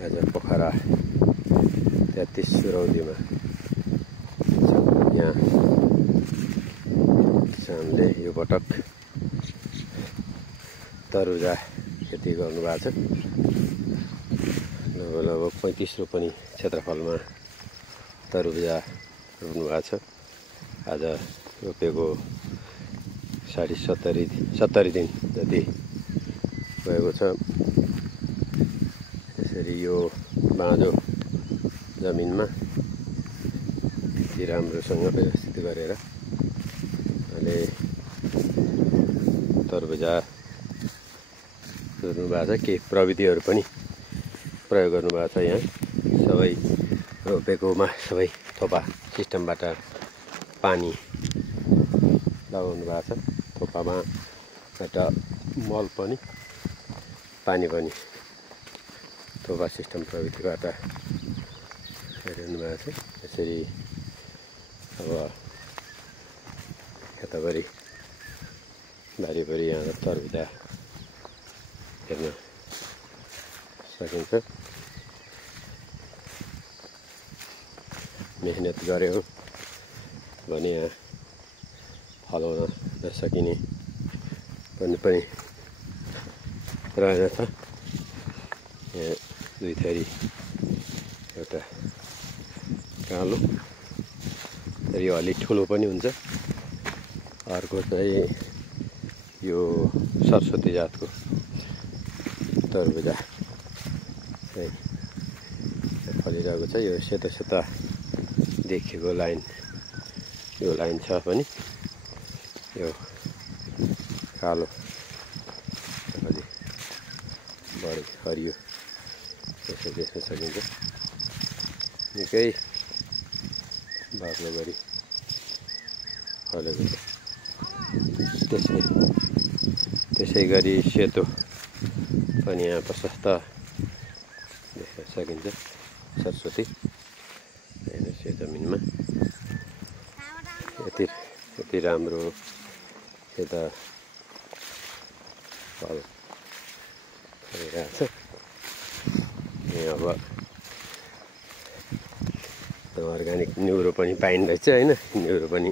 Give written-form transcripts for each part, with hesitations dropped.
आज पोखरा 33 सुरौलीमा यहाँ किसानले यो पटक तरुजा खेती गर्नुभएको छ। लगभग 35 रोपनी क्षेत्रफलमा तरुजा रोप्नु भएको छ। आज रोपेको 70 दिन जति भएको छ। यसरी यो बाँझो जमिनमा यति राम्रोसँग व्यवस्थित गरेर अहिले तरबुजा रोप्नु भएको छ। केही प्रविधिहरू पनि प्रयोग गर्नुभएको छ। यहाँ सबै रोपेकोमा सबै थोपा सिस्टमबाट पानी लगाउनु भएको छ। थोपामा एउटा मल पनि पानी पनि थोपा सिस्टम प्रविधिबाट हेर्नु भएको छ। यसरी अब यताभरि बारीभरि यहाँ तरबुजा हेर्न सकिन्छ। मेहनत गर्यो भने यहाँ फलाउन नसकिने पनि रहेनछ। यहाँ दुई थरी एउटा कालो र यो अलि ठुलो पनि हुन्छ। अर्को चाहिँ यो सरस्वती जातको तरबुजा चाहिँ फलिरहेको छ। यो सेतो सेता देखिएको लाइन यो लाइन छ पनि यो कालो अलि बढी हरियो यसो देख्न सकिन्छ। निकै बाक्लो गरी फलेको छ। त्यसै गरी सेतो पनि यहाँ प्रशस्त देख्न सकिन्छ। सरस्वती हेर्नुहोस् यो जमिनमा यति राम्रो यता फल फलिरहेको छ। यहाँ अब अर्ग्यानिक न्युरो पनि पाइँदैछ होइन। न्युरो पनि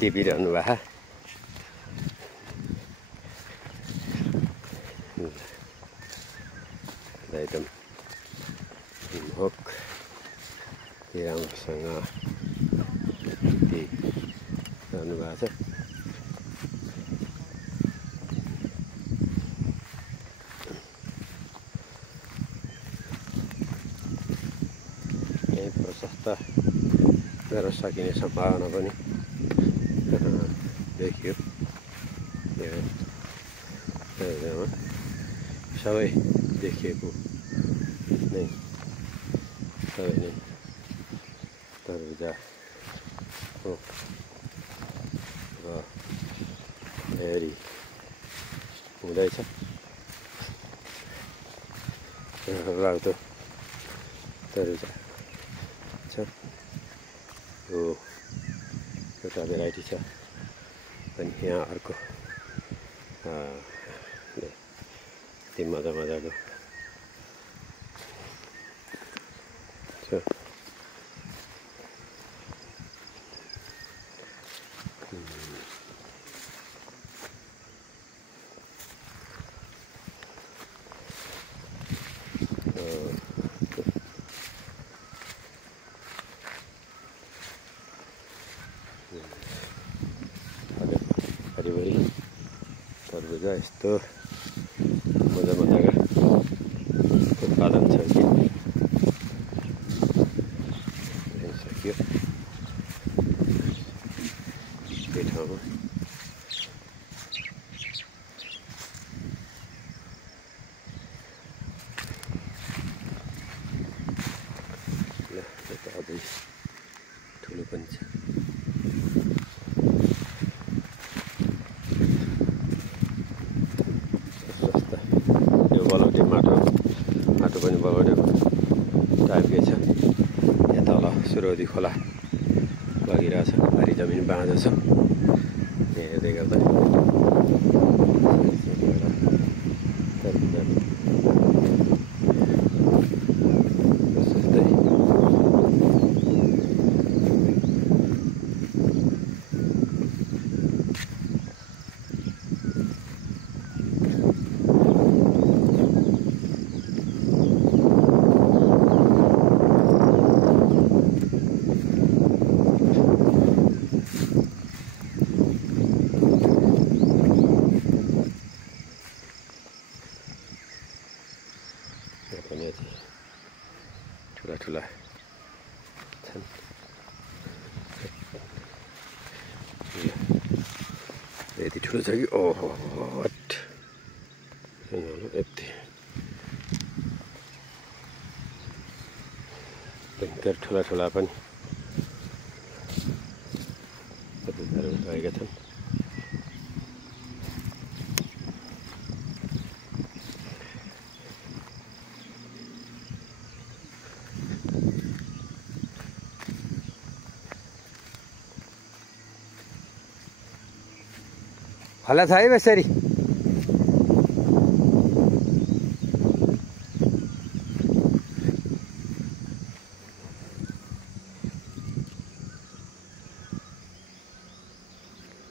टिपिरहनु भएको एकदम भोक राम्रोसँग रहनु भएको छ। यही प्रशस्त गर्न सकिने सम्भावना पनि देखियो। सबै देखिएको नै सबै नै तरबुजा हो र हेरी हुँदैछ। लाग्दो तरबुजा छ। यो एउटा भेराइटी छ अनि यहाँ अर्को यति मजाको छ। हरिभरि तरबुजा यस्तो मजाको उत्पादन छ कि सक्यो यही ठाउँमा। ल यता अझै ठुलो पनि छ। बलौटे माटो पनि बलौटेको टाइपकै छ। यहाँ तल सुरौदी खोला बगिरहेछ। भारी जमिन बाँझो छ। यहाँ हेर्दै गर्दा पनि यति ठुला ठुला छन्। यति ठुलो छ कि ओहो यति भयङ्कर ठुला ठुला पनि भएका छन्। हल्ला छ है बेसरी।